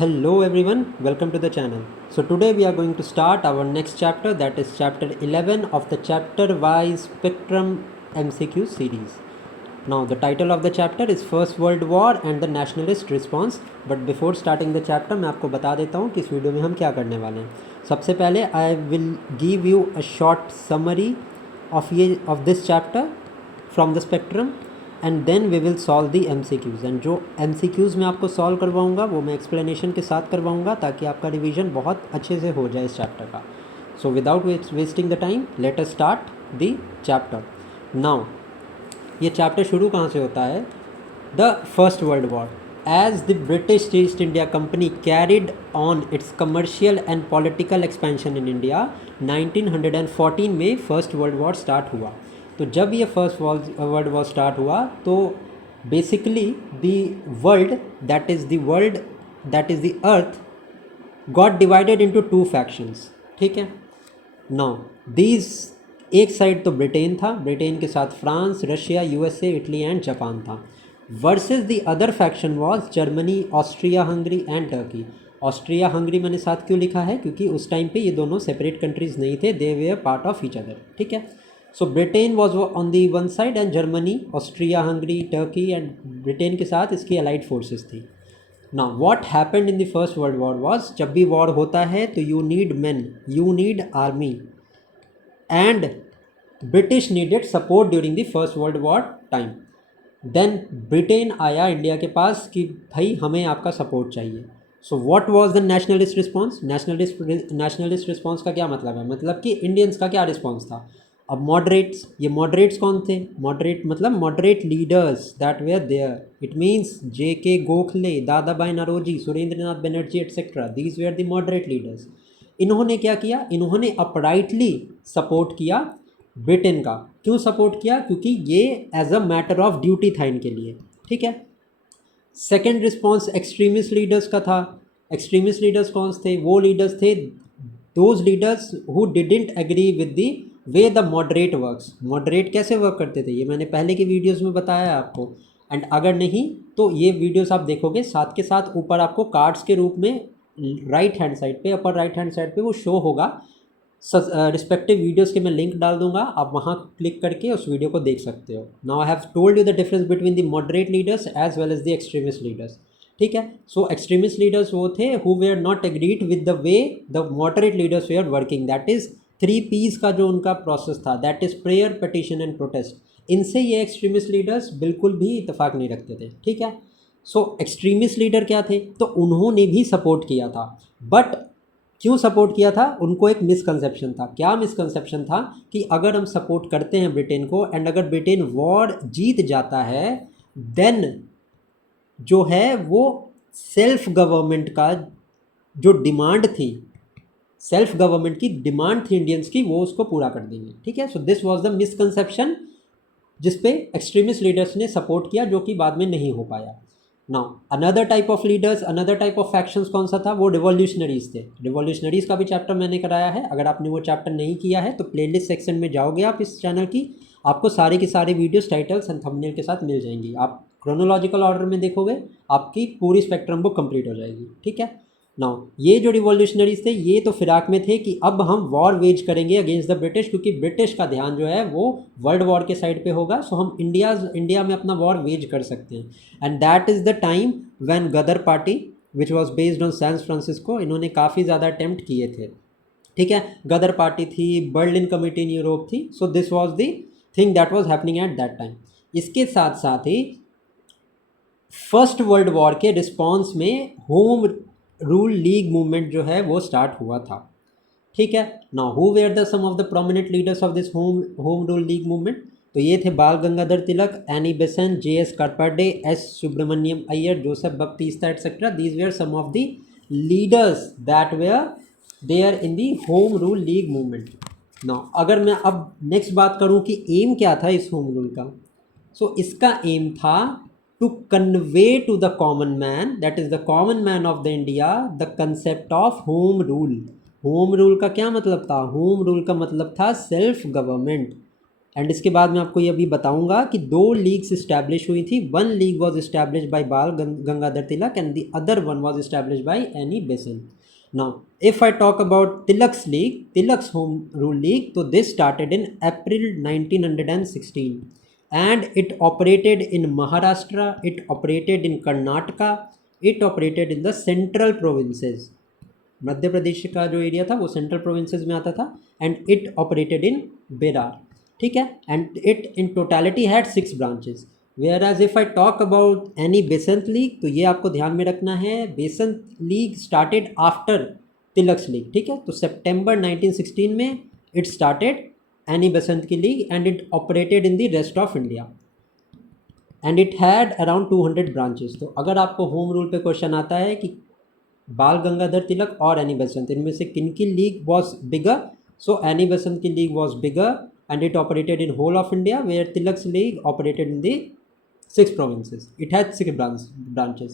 Hello everyone, welcome to the channel. So today we are going to start our next chapter, that is chapter 11 of the chapter wise spectrum MCQ series. Now the title of the chapter is First World War and the Nationalist Response. But before starting the chapter मैं आपको बता देता हूँ कि इस video में हम क्या करने वाले हैं. सबसे पहले I will give you a short summary of this chapter from the spectrum and then we will solve the MCQs. And जो MCQs मैं आपको सॉल्व करवाऊँगा वो मैं एक्सप्लेनेशन के साथ करवाऊँगा ताकि आपका रिवीजन बहुत अच्छे से हो जाए इस चैप्टर का. So without wasting the time let us start the chapter. Now ये चैप्टर शुरू कहाँ से होता है? The first world war. As the British East India Company carried on its commercial and political expansion in India, 1914 में first world war start हुआ. तो जब ये फर्स्ट वर्ल्ड वॉर स्टार्ट हुआ तो basically that is the earth got divided into two factions. ठीक है. Now these एक साइड तो ब्रिटेन था, ब्रिटेन के साथ France, Russia, USA, Italy and Japan था. Versus the other faction was Germany, Austria Hungary and Turkey. Austria Hungary मैंने साथ क्यों लिखा है? क्योंकि उस टाइम पे ये दोनों सेपरेट कंट्रीज़ नहीं थे, they were part of each other. ठीक है. So Britain was on the one side and Germany, Austria Hungary, Turkey and Britain के साथ इसकी अलाइड फोर्सेस थी. Now what happened in the first world war was, जब भी war होता है तो you need man, you need army, and British needed support during the first world war time. Then Britain आया इंडिया के पास कि भाई हमें आपका सपोर्ट चाहिए. So what was the nationalist response? Nationalist response का क्या मतलब है? मतलब कि इंडियंस का क्या रिस्पॉन्स था? अब मॉडरेट्स, ये मॉडरेट्स कौन थे? मॉडरेट मतलब moderate leaders that were there. It means JK Gokhale, Dadabhai Naoroji, Surendranath Banerjee etcetera. These were the moderate leaders. इन्होंने क्या किया? इन्होंने अपराइटली सपोर्ट किया ब्रिटेन का. क्यों सपोर्ट किया? क्योंकि ये as a matter of duty था इनके लिए. ठीक है. सेकेंड रिस्पॉन्स एक्सट्रीमिस्ट लीडर्स का था. एक्सट्रीमिस्ट लीडर्स कौन थे? वो लीडर्स थे, those leaders who didn't agree with the way the moderate works. Moderate कैसे वर्क करते थे ये मैंने पहले की वीडियोस में बताया है आपको. एंड अगर नहीं तो ये वीडियोस आप देखोगे, साथ के साथ ऊपर आपको कार्ड्स के रूप में राइट हैंड साइड पे, अपर राइट हैंड साइड पे वो शो होगा. रिस्पेक्टिव वीडियोस के मैं लिंक डाल दूंगा, आप वहाँ क्लिक करके उस वीडियो को देख सकते हो. Now I have told you the difference between the moderate leaders as well as the extremist leaders. ठीक है. सो एक्सट्रीमिस्ट लीडर्स वो थे who were not agreed with the way the moderate leaders were working. That is 3 P's का जो उनका process था, that is prayer, petition and protest. इनसे ये एक्सट्रीमिस्ट लीडर्स बिल्कुल भी इतफाक़ नहीं रखते थे. ठीक है. सो एक्सट्रीमिस्ट लीडर क्या थे? तो उन्होंने भी सपोर्ट किया था. बट क्यों सपोर्ट किया था? उनको एक मिसकंसेप्शन था. क्या मिसकंसेप्शन था? कि अगर हम सपोर्ट करते हैं ब्रिटेन को एंड अगर ब्रिटेन वॉर जीत जाता है देन जो है वो सेल्फ गवर्नमेंट का जो डिमांड थी, सेल्फ गवर्नमेंट की डिमांड थी इंडियंस की, वो उसको पूरा कर देंगे. ठीक है. So this was the misconception जिसपे एक्सट्रीमिस्ट लीडर्स ने सपोर्ट किया, जो कि बाद में नहीं हो पाया. Now another type of leaders, another type of factions कौन सा था? वो रिवॉल्यूशनरीज थे. रिवॉल्यूशनरीज का भी चैप्टर मैंने कराया है. अगर आपने वो चैप्टर नहीं किया है तो प्लेलिस्ट सेक्शन में जाओगे आप इस चैनल की, आपको सारे की सारी वीडियोस टाइटल्स एंड थंबनेल के साथ मिल जाएंगी. आप क्रोनोलॉजिकल ऑर्डर में देखोगे, आपकी पूरी स्पेक्ट्रम बुक कंप्लीट हो जाएगी. ठीक है. नाउ ये जो रिवॉल्यूशनरीज थे ये तो फिराक में थे कि अब हम वॉर वेज करेंगे अगेंस्ट द ब्रिटिश, क्योंकि ब्रिटिश का ध्यान जो है वो वर्ल्ड वॉर के साइड पे होगा. सो हम इंडिया में अपना वॉर वेज कर सकते हैं. And that is the time when Ghadar party which was based on San Francisco, इन्होंने काफ़ी ज़्यादा अटैम्प्ट किए थे. ठीक है. गदर पार्टी थी, बर्लिन कमेटी इन यूरोप थी. So this was the thing that was happening at that time. इसके साथ साथ ही फर्स्ट वर्ल्ड वॉर के रिस्पॉन्स में होम रूल लीग मूवमेंट जो है वो स्टार्ट हुआ था. ठीक है. Now who where the some of the prominent leaders of this home rule league movement? तो ये थे Bal Gangadhar Tilak, Annie Besant, JS Khaparde, S Subramania Iyer, Joseph Baptista etcetera. These were some of the leaders that were there in the home rule league movement. Now अगर मैं अब next बात करूँ कि M क्या था इस होम रूल का, सो इसका एम था to convey to the common man, that is the common man of the India, the concept of home rule. home rule का क्या मतलब था? home rule का मतलब था सेल्फ गवर्नमेंट. एंड इसके बाद मैं आपको ये अभी बताऊंगा कि 2 लीग्स इस्टेब्लिश हुई थी. One league was establish by Bal Gangadhar Tilak and the other one was establish by Annie Besant. Now, if I talk about Tilak's league, Tilak's home rule league, so this started in April 1916 and it operated in Maharashtra, it operated in Karnataka, it operated in the central provinces. Madhya Pradesh का जो area था वो central provinces में आता था and it operated in Berar. ठीक है, and it in totality had 6 branches. Whereas if I talk about Annie Besant league, तो ये आपको ध्यान में रखना है, Besant league started after Tilak's league. ठीक है, तो सितंबर 1916 में इट स्टार्टेड एनी बेसेंट की league and it operated in the rest of India and it had around 200 branches. तो अगर आपको होम रूल पे क्वेश्चन आता है कि बाल गंगाधर तिलक और एनी बेसेंट इनमें से किन की league was bigger, so Annie Besant की league was bigger and it operated in whole of India where Tilak's league operated in the 6 provinces. It had 6 branches.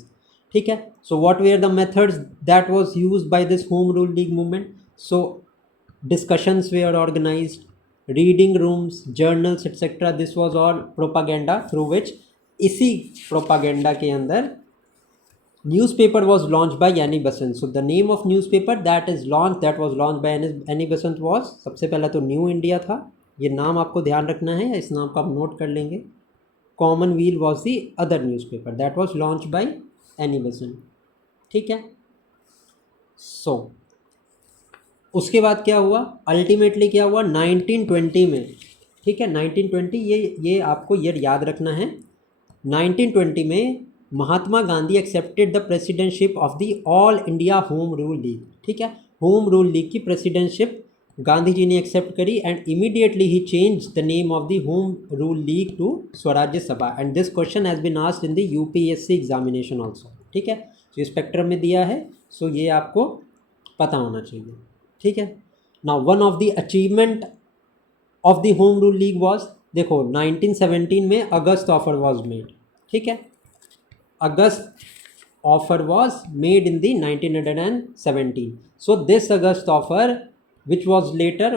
ठीक है, so what were the methods that was used by this home rule league movement? So discussions were organized, reading rooms, journals, etc. This was all propaganda through which इसी propaganda के अंदर newspaper was launched by Annie Besant. So the name of newspaper that was launched by Annie Besant was, सबसे पहला तो new India था, ये नाम आपको ध्यान रखना है, इस नाम को आप नोट कर लेंगे. Commonwealth was the other newspaper that was launch by Annie Besant. ठीक है, सो उसके बाद क्या हुआ, अल्टीमेटली क्या हुआ 1920 में. ठीक है, 1920 ये आपको ये याद रखना है. 1920 में Mahatma Gandhi accepted the presidentship of the all India home rule league. ठीक है, होम रूल लीग की प्रेसिडेंटशिप गांधी जी ने एक्सेप्ट करी एंड इमीडिएटली ही change the name of the home rule league to Swarajya Sabha and this question has been asked in the UPSC examination also. ठीक है, तो spectrum में दिया है, सो ये आपको पता होना चाहिए. ठीक है, now one of the achievement of the home rule league was, देखो 1917 में अगस्त ऑफर वॉज मेड. ठीक है, August offer was made in the 1917. So this August offer which was later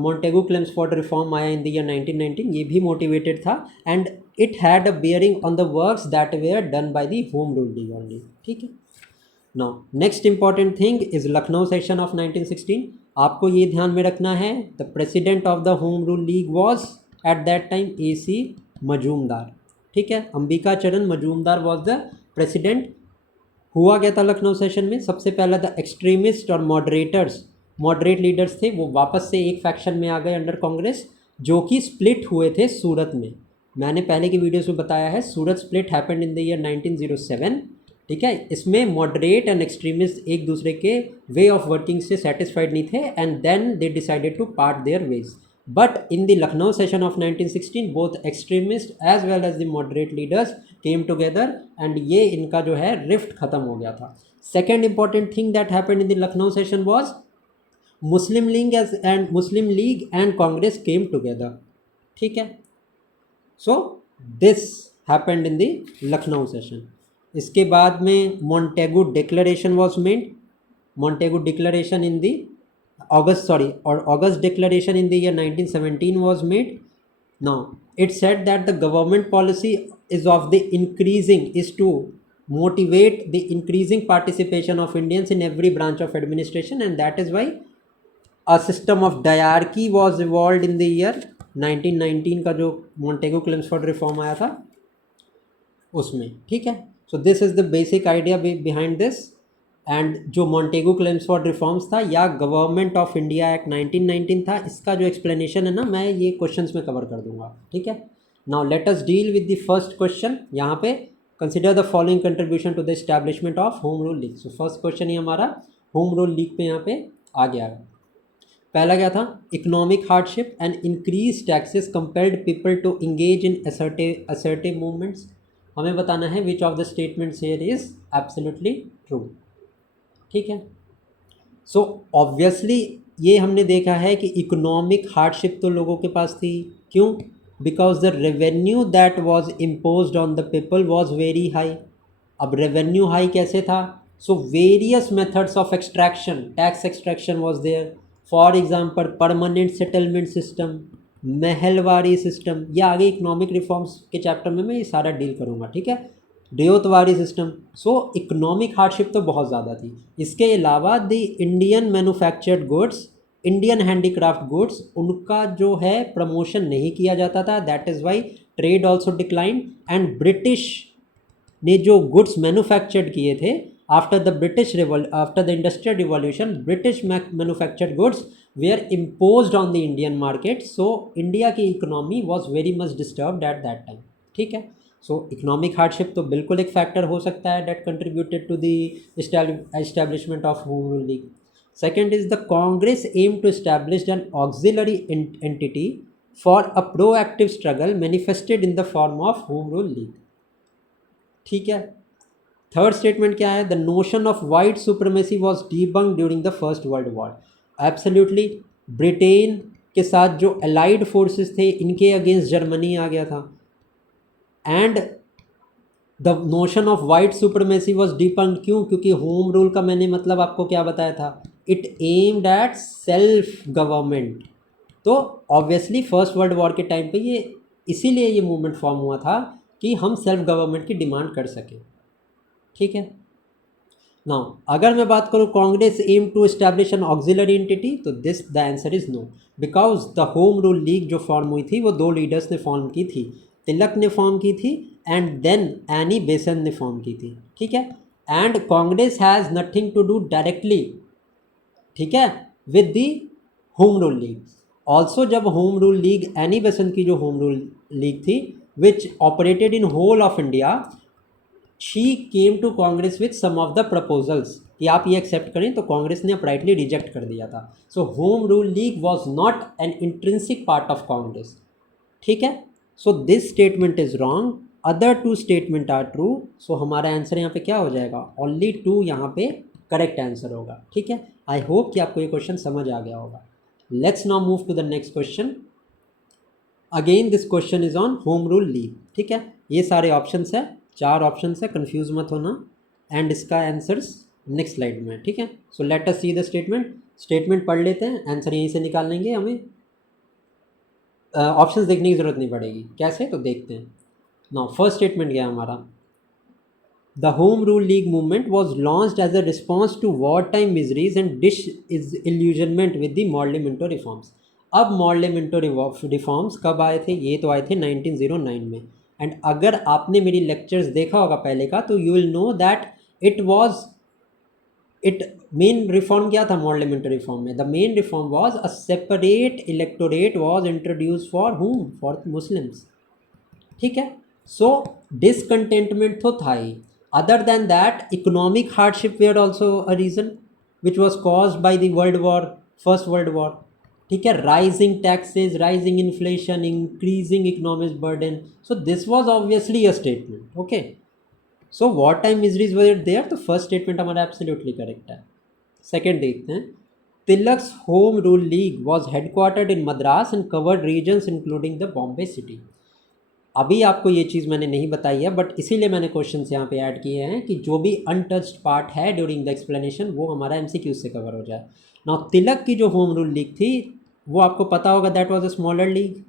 Montego Chelmsford reform आया in the year 1919, ये भी motivated था and it had a bearing on the works that were done by the home rule league only. ठीक है, now next important thing is Lucknow session of 1916. आपको ये ध्यान में रखना है, the president of the home rule league was at that time AC Majumdar. ठीक है, अंबिका चरण मजूमदार was the president. हुआ क्या था लखनऊ सेशन में, सबसे पहला the extremist और मॉडरेट लीडर्स थे, वो वापस से एक फैक्शन में आ गए अंडर कांग्रेस, जो कि स्प्लिट हुए थे सूरत में. मैंने पहले की वीडियोस में बताया है, Surat split happened in the year 1907. ठीक है, इसमें मॉडरेट एंड एक्सट्रीमिस्ट एक दूसरे के वे ऑफ वर्किंग से सेटिस्फाइड नहीं थे and then they decided to part their ways. But in the Lucknow session of 1916 both extremist as well as the moderate leaders came together and ये इनका जो है रिफ्ट खत्म हो गया था. Second important thing that happened in the Lucknow session was Muslim League and Congress came together. ठीक है, so this happened in the Lucknow session. इसके बाद में Montego Declaration was made. Montego Declaration in the August Declaration in the year 1917 was made. Now it said that the government policy is to motivate the increasing participation of Indians in every branch of administration and that is why a system of diarchy was evolved in the year 1919 का जो Montague क्लेम्सफोर्ड reform आया था उसमें. ठीक है, so this is the basic idea behind this and जो Montague क्लेम्सफोर्ड reforms था या गवर्नमेंट ऑफ इंडिया एक्ट 1919 था, इसका जो एक्सप्लेनेशन है ना मैं ये क्वेश्चंस में कवर कर दूंगा. ठीक है, now let us deal with the first question. यहाँ पे consider the following contribution to the establishment of home rule league. So first question ही हमारा होम रूल लीग पे यहाँ पे आ गया है. पहला क्या था, economic hardship and increase taxes compelled people to engage in assertive movements. हमें बताना है which of the statements here is absolutely true. ठीक है, सो ऑब्वियसली ये हमने देखा है कि इकोनॉमिक हार्डशिप तो लोगों के पास थी. क्यों, because the revenue that was imposed on the people was very high. अब रेवेन्यू हाई कैसे था, so various methods of extraction, tax extraction was there. For example, permanent settlement system, Mahalwari system, ये आगे इकोनॉमिक रिफॉर्म्स के chapter में मैं ये सारा डील करूँगा, ठीक है। Ryotwari system, so economic hardship तो बहुत ज़्यादा थी। इसके अलावा the Indian manufactured goods, Indian handicraft goods, उनका जो है प्रमोशन नहीं किया जाता था, that is why trade also decline. And British ने जो गुड्स मैन्युफैक्चर्ड किए थे after the industrial revolution, British manufactured goods were imposed on the Indian market, so India की economy was very much disturbed at that time, ठीक है। सो economic hardship तो बिल्कुल एक फैक्टर हो सकता है that contributed to the establishment of home rule league. Second is the Congress aimed to establish an auxiliary entity for a proactive struggle manifested in the form of Home Rule League, ठीक है। Third statement क्या है, the notion of white supremacy was debunked during the first world war. Absolutely, Britain के साथ जो allied forces थे इनके against Germany आ गया था, and the notion of white supremacy was debunked. क्यों? क्योंकि होम रूल का मैंने मतलब आपको क्या बताया था, it aimed at self government. तो ऑब्वियसली फर्स्ट वर्ल्ड वॉर के टाइम पे ये इसीलिए ये मूवमेंट फॉर्म हुआ था कि हम सेल्फ गवर्नमेंट की डिमांड कर सकें, ठीक है। नाउ अगर मैं बात करूँ Congress aim to establish an auxiliary entity, तो this the answer is no, because the home rule league जो फॉर्म हुई थी वो दो लीडर्स ने फॉर्म की थी, तिलक ने फॉर्म की थी एंड देन एनी बेसन ने फॉर्म की थी, ठीक है। And Congress has nothing to do directly, ठीक है, with the home rule league. Also जब home rule league, Annie Besant की जो होम रूल लीग थी which operated in whole of India, she came to Congress with some of the proposals कि आप ये accept करें, तो कांग्रेस ने अपराइटली रिजेक्ट कर दिया था। So home rule league was not an intrinsic part of Congress, ठीक है। So this statement is wrong, other two statement are true. So हमारा आंसर यहाँ पे क्या हो जाएगा, ओनली टू यहाँ पे करेक्ट आंसर होगा, ठीक है। आई होप कि आपको ये क्वेश्चन समझ आ गया होगा। Let's now move to the next question. Again this question is on home rule league, ठीक है। ये सारे ऑप्शंस है, 4 ऑप्शंस है, कंफ्यूज मत होना, एंड इसका आंसर्स नेक्स्ट स्लाइड में, ठीक है। So let us see the statement पढ़ लेते हैं, आंसर यहीं से निकाल लेंगे, हमें ऑप्शंस देखने की ज़रूरत नहीं पड़ेगी। कैसे, तो देखते हैं। नाउ फर्स्ट स्टेटमेंट क्या है हमारा, the home rule league movement was launched as a response to war time miseries and disillusionment with the Morley Minto reforms. अब मॉडले मिंटो रिफॉर्म्स कब आए थे, ये तो आए थे 1909 में। एंड अगर आपने मेरी लेक्चर्स देखा होगा पहले का, तो you will know that it main reform क्या था मॉडल मिंटो रिफॉर्म में, the main reform was a separate electorate was introduce for whom, for Muslims, ठीक है। सो डिसकंटेंटमेंट तो था ही, other than that economic hardship were also a reason which was caused by the world war, first world war, ठीक है। Rising taxes, rising inflation, increasing economic burden, so this was obviously a statement, okay. So war time miseries were there, तो first statement हमारा absolutely correct है। Second देखते हैं, Tilak's home rule league was headquartered in Madras and covered regions including the Bombay city. अभी आपको ये चीज़ मैंने नहीं बताई है, बट इसीलिए मैंने क्वेश्चंस यहाँ पे ऐड किए हैं कि जो भी अनटच्ड पार्ट है ड्यूरिंग द एक्सप्लेनेशन वो हमारा एमसीक्यू से कवर हो जाए। नाउ तिलक की जो होम रूल लीग थी वो आपको पता होगा, that was a smaller league.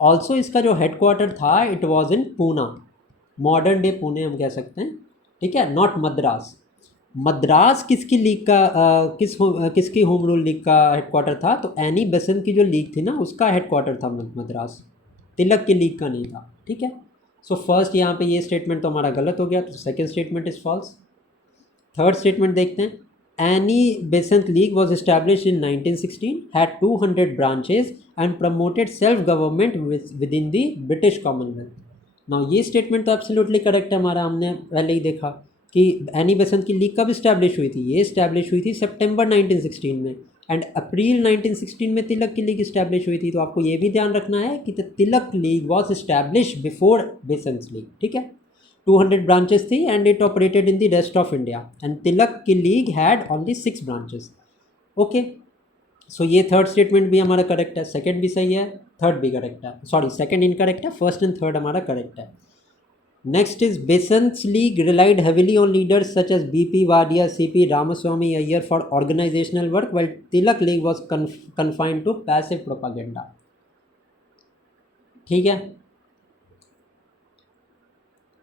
Also इसका जो हेडक्वार्टर था it was in Poona, modern day Pune हम कह सकते हैं, ठीक है, नॉट मद्रास। मद्रास किसकी लीग का किसकी होम रूल लीग का हेडक्वार्टर था, तो एनी बेसेंट की जो लीग थी ना उसका हेडक्वार्टर था मद्रास, तिलक की लीग का नहीं था, ठीक है। सो फर्स्ट यहाँ पे ये स्टेटमेंट तो हमारा गलत हो गया, तो second statement is false. Third statement देखते हैं, Annie Besant league was established in 1916, had 200 branches and promoted self government within the British Commonwealth। Now ये स्टेटमेंट तो एब्सोल्युटली करेक्ट है हमारा, हमने पहले ही देखा कि एनी बेसेंट की लीग कब इस्टेब्लिश हुई थी, ये इस्टेब्लिश हुई थी सितंबर 1916 में, एंड अप्रैल 1916 में तिलक की लीग इस्टेब्लिश हुई थी। तो आपको ये भी ध्यान रखना है कि Tilak league was establish before Besant's league, ठीक है। 200 ब्रांचेस थी and it operated in the rest of India, and Tilak की league had only 6 branches, okay. So ये थर्ड स्टेटमेंट भी हमारा करेक्ट है, सेकंड भी सही है, थर्ड भी करेक्ट है, सॉरी सेकंड इनकरेक्ट है, फर्स्ट एंड थर्ड हमारा करेक्ट है। Next is Besant's league relied heavily on leaders such as B P Wadia, C P Ramaswamy Iyer for organisational work, while Tilak league was confined to passive propaganda. ठीक है,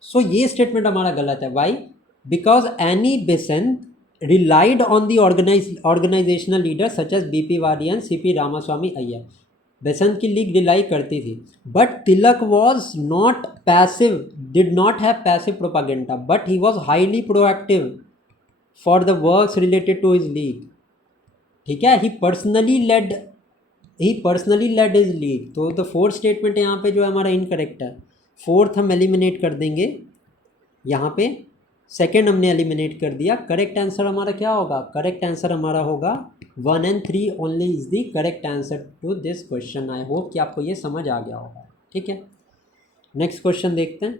so ये statement हमारा गलत है। Why? Because Annie Besant relied on the organisational leader such as B P Wadia and C P Ramaswamy Iyer. Besant की league rely करती थी, but Tilak was not passive, did not have passive propaganda, but he was highly proactive for the works related to his league. ठीक है, he personally led his league. तो the fourth statement यहाँ पे जो है हमारा इनकरेक्ट है। फोर्थ हम एलिमिनेट कर देंगे यहाँ पे, सेकेंड हमने एलिमिनेट कर दिया। करेक्ट आंसर हमारा क्या होगा? करेक्ट आंसर हमारा होगा 1 and 3 only is the correct answer to this question. I hope कि आपको ये समझ आ गया होगा। ठीक है, नेक्स्ट क्वेश्चन देखते हैं।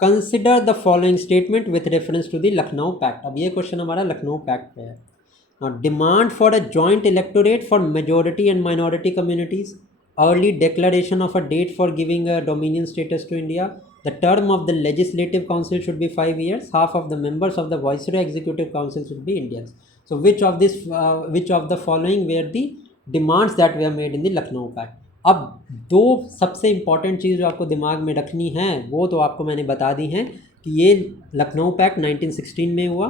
Consider the following statement with reference to the Lucknow pact. अब ये क्वेश्चन हमारा लखनऊ पैक्ट पे है। Demand for a joint electorate for majority and minority communities, early declaration of a date for giving a dominion status to India, the term of the legislative council should be 5 years, half of the members of the viceroy executive council should be Indians. So which of the following were the demands that were made in the Lucknow Pact? अब दो सबसे important चीज़ जो आपको दिमाग में रखनी है वो तो आपको मैंने बता दी हैं कि ये लखनऊ पैक्ट 1916 में हुआ।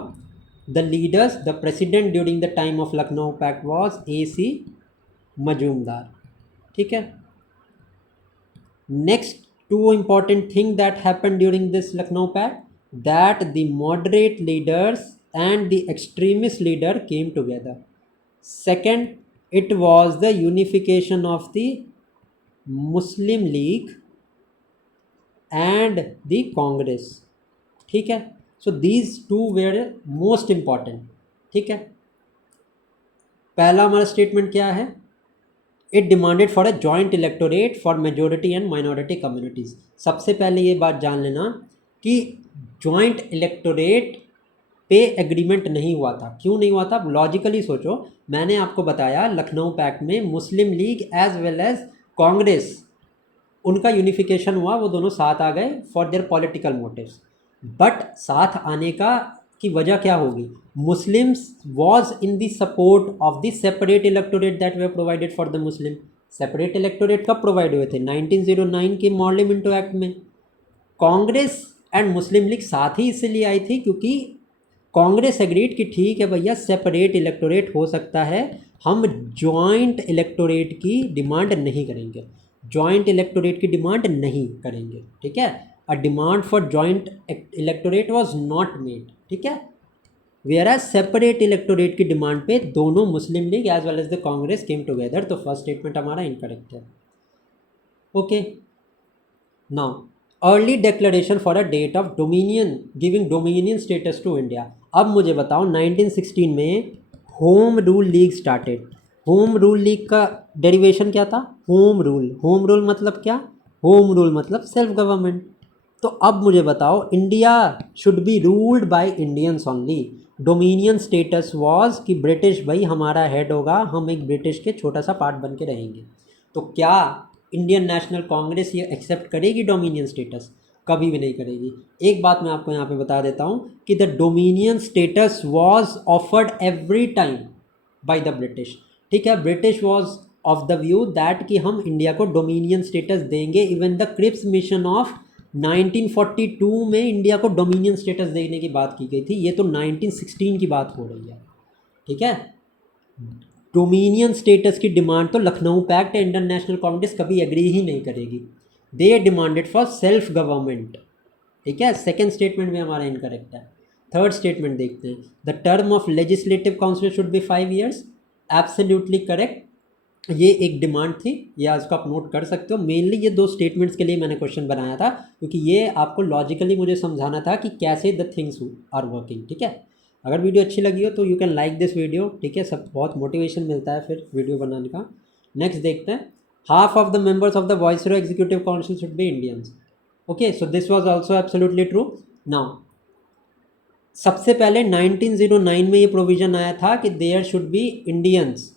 The leaders, the president during the time of Lucknow pact was AC Majumdar. ठीक है, next two important thing that happen during this Lucknow pact, that the moderate leaders and the extremist leader came together. Second, it was the unification of the Muslim league and the Congress. ठीक है, so these two were most important. ठीक है, पहला हमारा statement क्या है? It demanded for a joint electorate for majority and minority communities. सबसे पहले ये बात जान लेना कि जॉइंट इलेक्टोरेट पे एग्रीमेंट नहीं हुआ था। क्यों नहीं हुआ था? लॉजिकली सोचो, मैंने आपको बताया लखनऊ पैक्ट में Muslim league as well as Congress, उनका यूनिफिकेशन हुआ, वो दोनों साथ आ गए for their political motives. But साथ आने का की वजह क्या होगी? Muslims was in the support of the separate electorate that were provided for the Muslim. separate electorate कब प्रोवाइड हुए थे? 1909 के मॉर्ले मिंटो एक्ट में। कांग्रेस एंड मुस्लिम लीग साथ ही इसलिए आई थी क्योंकि कांग्रेस एग्रीड कि ठीक है भैया सेपरेट इलेक्टोरेट हो सकता है, हम जॉइंट इलेक्टोरेट की डिमांड नहीं करेंगे, जॉइंट इलेक्टोरेट की डिमांड नहीं करेंगे। ठीक है, a demand for joint electorate was not made. ठीक है, वेयर एज सेपरेट इलेक्टोरेट की डिमांड पे दोनों Muslim league as well as the Congress came together. तो फर्स्ट स्टेटमेंट हमारा इनकरेक्ट है। Okay, now early declaration for a date of dominion giving dominion status to India. अब मुझे बताओ 1916 में home rule league started. Home rule league का derivation क्या था? Home rule. होम रूल मतलब क्या? होम रूल मतलब सेल्फ गवर्नमेंट। तो अब मुझे बताओ, India should be ruled by Indians only. Dominion status was कि ब्रिटिश भाई हमारा हेड होगा, हम एक ब्रिटिश के छोटा सा पार्ट बन के रहेंगे। तो क्या इंडियन नेशनल कांग्रेस ये एक्सेप्ट करेगी डोमिनियन स्टेटस? कभी भी नहीं करेगी। एक बात मैं आपको यहाँ पे बता देता हूँ कि the dominion status was offered every time by the British. ठीक है, British was of the view that कि हम इंडिया को डोमिनियन स्टेटस देंगे। Even the Cripps mission of 1942 में इंडिया को डोमिनियन स्टेटस देने की बात की गई थी। ये तो 1916 की बात हो रही है। ठीक है, डोमिनियन स्टेटस की डिमांड तो Lucknow pact Indian National Congress कभी एग्री ही नहीं करेगी। They demanded for self government. ठीक है, सेकेंड स्टेटमेंट में हमारा इनकरेक्ट है। थर्ड स्टेटमेंट देखते हैं। The term of legislative council should B 5 years। Absolutely correct, ये एक डिमांड थी, या इसको आप नोट कर सकते हो। मेनली ये दो स्टेटमेंट्स के लिए मैंने क्वेश्चन बनाया था क्योंकि ये आपको लॉजिकली मुझे समझाना था कि कैसे द थिंग्स आर वर्किंग। ठीक है, अगर वीडियो अच्छी लगी हो तो you can like this video. ठीक है, सब बहुत मोटिवेशन मिलता है फिर वीडियो बनाने का। नेक्स्ट देखते हैं। Half of the members of the viceroy executive council should be Indians. Okay, so this was also absolutely true. Now सबसे पहले 1909 में ये प्रोविजन आया था कि there should be Indians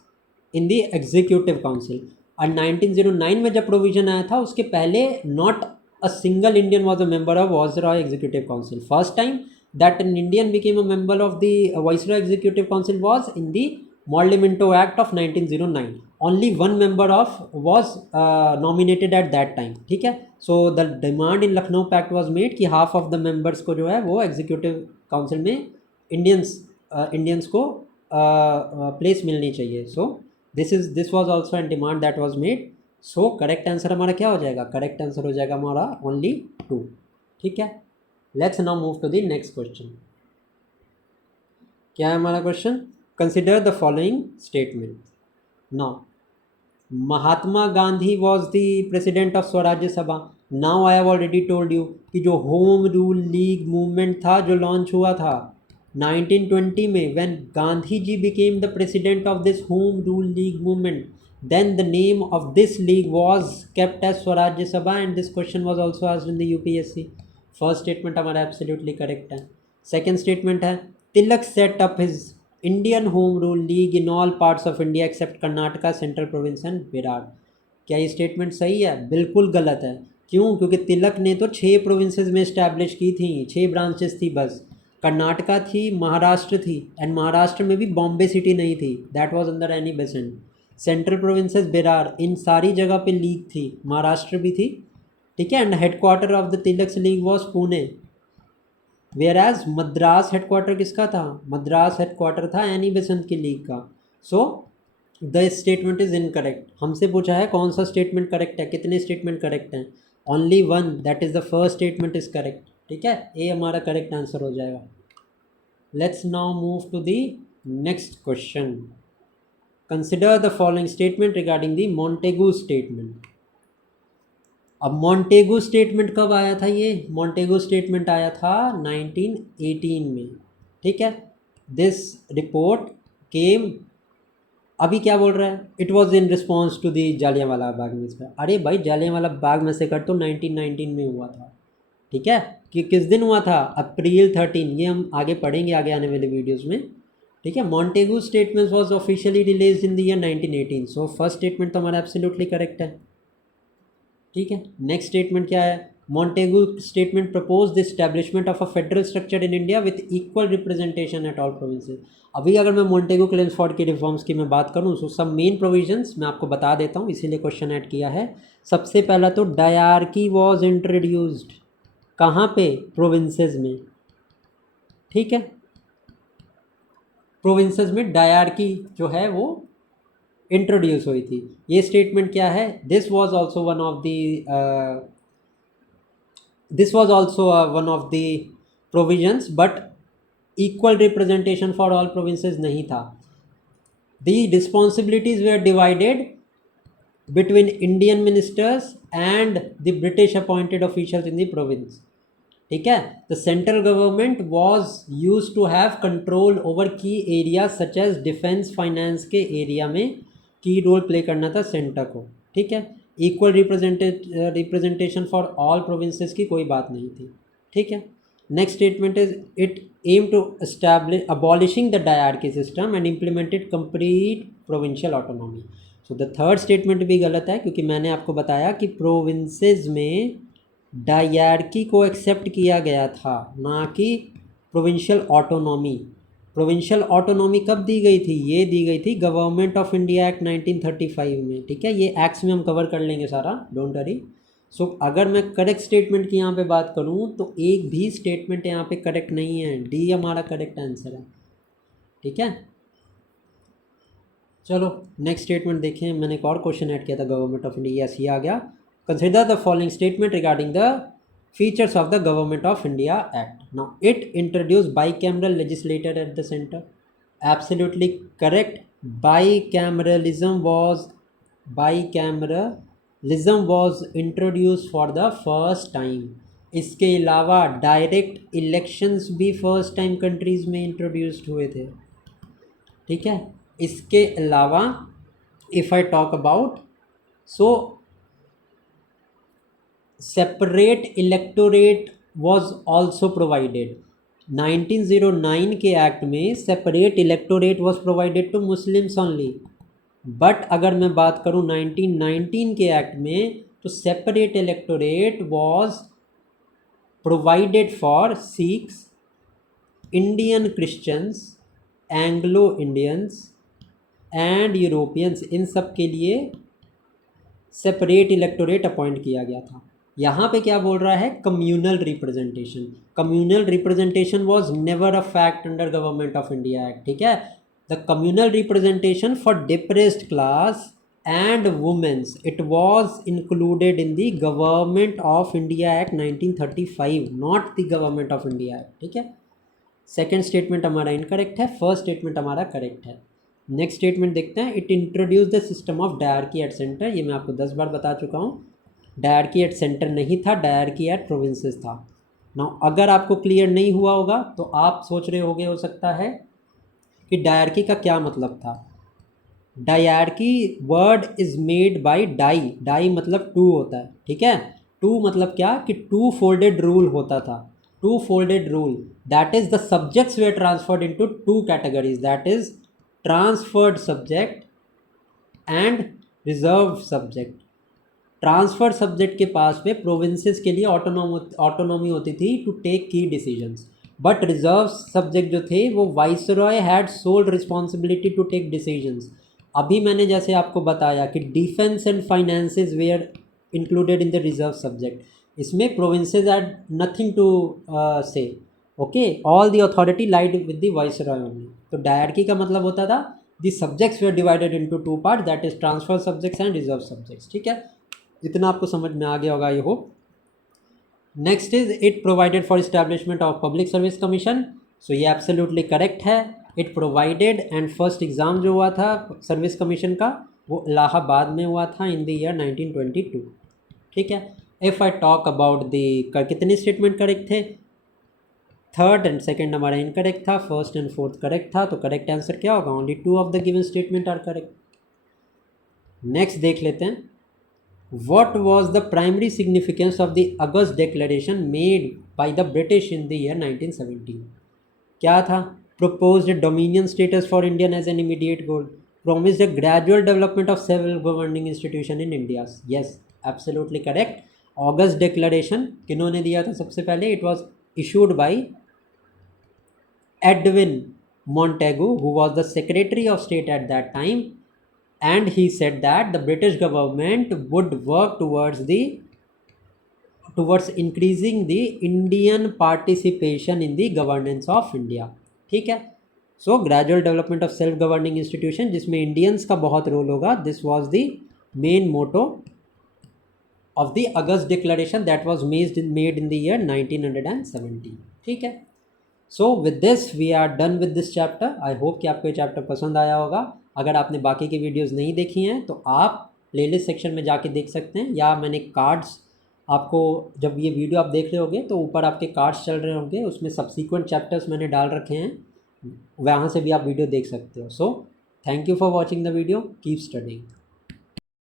in the executive council. और 1909 में जब प्रोविजन आया था उसके पहले not a single Indian was a member of viceroy executive council. First time that an Indian became a member of the Viceroy Executive Council was in the Morley Minto Act of 1909. Only one member of was nominated at that time. ठीक है. So the demand in Lucknow Pact was made कि half of the members को जो है वो executive council में Indians को place मिलनी चाहिए. So this was also a demand that was made. So correct answer हमारा क्या हो जाएगा? Correct answer हो जाएगा हमारा only 2. ठीक है. Let's now move to the next question. क्या है हमारा question? Consider the following statement. Now Mahatma Gandhi was the president of स्वराज्य सभा. Now I have already told you कि जो होम रूल लीग मूवमेंट था जो लॉन्च हुआ था 1920 में, when Gandhi ji became the president of this home rule league movement, then the name of this league was kept as Swarajya Sabha, and this question was also asked in the UPSC. First statement हमारा absolutely correct है. Second statement है Tilak set up his Indian home rule league in all parts of India except Karnataka, central province and Bihar. क्या ये statement सही है? बिल्कुल गलत है. क्यों? क्योंकि तिलक ने तो 6 प्रोविंसेस में इस्टेब्लिश की थी, 6 ब्रांचेस थी बस. कर्नाटका थी, महाराष्ट्र थी, एंड महाराष्ट्र में भी बॉम्बे सिटी नहीं थी, that was under Annie Besant. Central provinces Bihar, इन सारी जगह पे लीग थी, महाराष्ट्र भी थी. ठीक है. And headquarter of the Tilak's league was Pune, whereas Madras headquarter किसका था? मद्रास हेडक्वार्टर था एनी बेसेंट की लीग का. So the statement is incorrect. हमसे पूछा है कौन सा स्टेटमेंट करेक्ट है, कितने स्टेटमेंट करेक्ट हैं? Only one, that is the first statement is correct. ठीक है. ए हमारा करेक्ट आंसर हो जाएगा. Let's now move to the next question. Consider the following statement regarding the Montagu statement. अब Montagu statement कब आया था? ये मॉन्टेगू स्टेटमेंट आया था 1918 में. ठीक है. दिस रिपोर्ट केम, अभी क्या बोल रहा है? It was in response to the Jallianwala Bagh में. अरे भाई जालियांवाला बाग मैसेकर तो 1919 में हुआ था. ठीक है. कि किस दिन हुआ था? अप्रैल 13. ये हम आगे पढ़ेंगे आगे आने वाले वीडियोज़ में. ठीक है. Montagu statement was officially release in the year 1918. So first statement तो हमारा एब्सोल्युटली करेक्ट है. ठीक है. नेक्स्ट स्टेटमेंट क्या है? Montagu statement propose the establishment of a federal structure in India with equal representation at all provinces. अभी अगर मैं मॉन्टेगू क्लेम्सफोर्ड की रिफॉर्म्स की मैं बात करूँ तो सब मेन प्रोविजंस मैं आपको बता देता हूँ, इसीलिए क्वेश्चन ऐड किया है. सबसे पहला तो डायरकी वॉज इंट्रोड्यूस्ड. कहाँ पे? प्रोविंसेस में. ठीक है. प्रोविंसेस में डायरकी जो है वो इंट्रोड्यूस हुई थी. ये स्टेटमेंट क्या है? This was also one of the provisions, but equal representation for all provinces नहीं था. The responsibilities were divided between Indian ministers and the British appointed officials in the province. ठीक है. The central government was used to have control over key area such as defence, finance के area में key role play करना था centre को. ठीक है. Equal representation for all provinces की कोई बात नहीं थी. ठीक है. Next statement is it aim to establish abolishing the dyarchy system and implemented complete provincial autonomy. So the third statement भी गलत है, क्योंकि मैंने आपको बताया कि प्रोविंसेस में डायरकी को एक्सेप्ट किया गया था, ना कि प्रोविंशियल ऑटोनॉमी. प्रोविंशियल ऑटोनॉमी कब दी गई थी? ये दी गई थी गवर्नमेंट ऑफ इंडिया एक्ट 1935 में. ठीक है. ये एक्ट्स में हम कवर कर लेंगे सारा, डोंट वरी. सो अगर मैं करेक्ट स्टेटमेंट की यहाँ पे बात करूँ तो एक भी स्टेटमेंट यहाँ पे करेक्ट नहीं है. डी हमारा करेक्ट आंसर है. ठीक है. चलो नेक्स्ट स्टेटमेंट देखें. मैंने एक और क्वेश्चन ऐड किया था गवर्नमेंट ऑफ इंडिया. यस, ये आ गया. Consider the following statement regarding the features of the Government of India Act. Now it introduced bicameral legislature at the center. Absolutely correct. Bicameralism was introduced for the first time. इसके अलावा direct elections भी first time countries में introduced हुए थे. ठीक है. इसके अलावा if I talk about, so separate electorate was also provided. 1909 के एक्ट में separate electorate was provided to Muslims only. But अगर मैं बात करूं 1919 के एक्ट में, तो separate electorate was provided for Sikhs, Indian Christians, Anglo Indians, and Europeans, इन सब के लिए सेपरेट इलेक्टोरेट अपॉइंट किया गया था। यहाँ पे क्या बोल रहा है, communal representation. Communal representation was never a fact under government of India act, ठीक है। The communal representation for depressed class and womens, it was included in the government of India act 1935, not the government of India act, ठीक है। Second statement हमारा incorrect है, first statement हमारा correct है। Next statement देखते हैं। It introduce the system of dyarchy at centre, ये मैं आपको 10 बार बता चुका हूँ। डायरकी एट सेंटर नहीं था, डायरकी एट प्रोविंसेस था। नाउ अगर आपको क्लियर नहीं हुआ होगा तो आप सोच रहे होगे, हो सकता है कि डायरकी का क्या मतलब था। Dyarchy word is made by di, di मतलब टू होता है, ठीक है। टू मतलब क्या कि टू फोल्डेड रूल होता था, two folded rule, that is the subjects were transferred into two categories, that is transferred subject and reserve subject. Transferred subject के पास में प्रोविंसेस के लिए ऑटोनॉमी होती थी टू टेक की डिसीजंस, बट रिजर्व सब्जेक्ट जो थे वो viceroy had sole responsibility to take decisions. अभी मैंने जैसे आपको बताया कि defence and finances were included in the reserve subject, इसमें provinces had nothing to say, okay, all the authority lied with the viceroy only. तो डायरकी का मतलब होता था the subjects were divided into two part, that is transfer subjects and reserve subjects, ठीक है। इतना आपको समझ में आ गया होगा, I hope. Next is it provided for establishment of public service commission, so ये एब्सोल्युटली करेक्ट है। It provided, and first exam जो हुआ था सर्विस कमीशन का वो इलाहाबाद में हुआ था इन द ईयर 1922, ठीक है। If I talk about the कितने स्टेटमेंट करेक्ट थे, थर्ड एंड सेकेंड हमारा इनकरेक्ट था, फर्स्ट एंड फोर्थ करेक्ट था, तो करेक्ट आंसर क्या होगा, only 2 of the given statement are correct. Next देख लेते हैं। What was the primary significance of the August Declaration made by the British in the year 1917? क्या था, proposed dominion status for Indian as an immediate goal, promised a gradual development of several governing institution in India. Yes, absolutely correct. August Declaration किन्होंने दिया था सबसे पहले, it was issued by Edwin Montagu, who was the Secretary of State at that time, and he said that the British government would work towards increasing the Indian participation in the governance of India, ठीक है। So gradual development of self governing institution जिसमें Indians का बहुत role होगा, this was the main motto of the August declaration that was made in the year 1917, ठीक है। So with this we are done with this chapter. I hope कि आपको ये chapter पसंद आया होगा। अगर आपने बाकी की वीडियोस नहीं देखी हैं तो आप प्लेलिस्ट सेक्शन में जाके देख सकते हैं, या मैंने कार्ड्स आपको, जब ये वीडियो आप देख रहे होंगे तो ऊपर आपके कार्ड्स चल रहे होंगे, उसमें सब्सीक्वेंट चैप्टर्स मैंने डाल रखे हैं, वहाँ से भी आप वीडियो देख सकते हो। So thank you for watching the video, keep studying.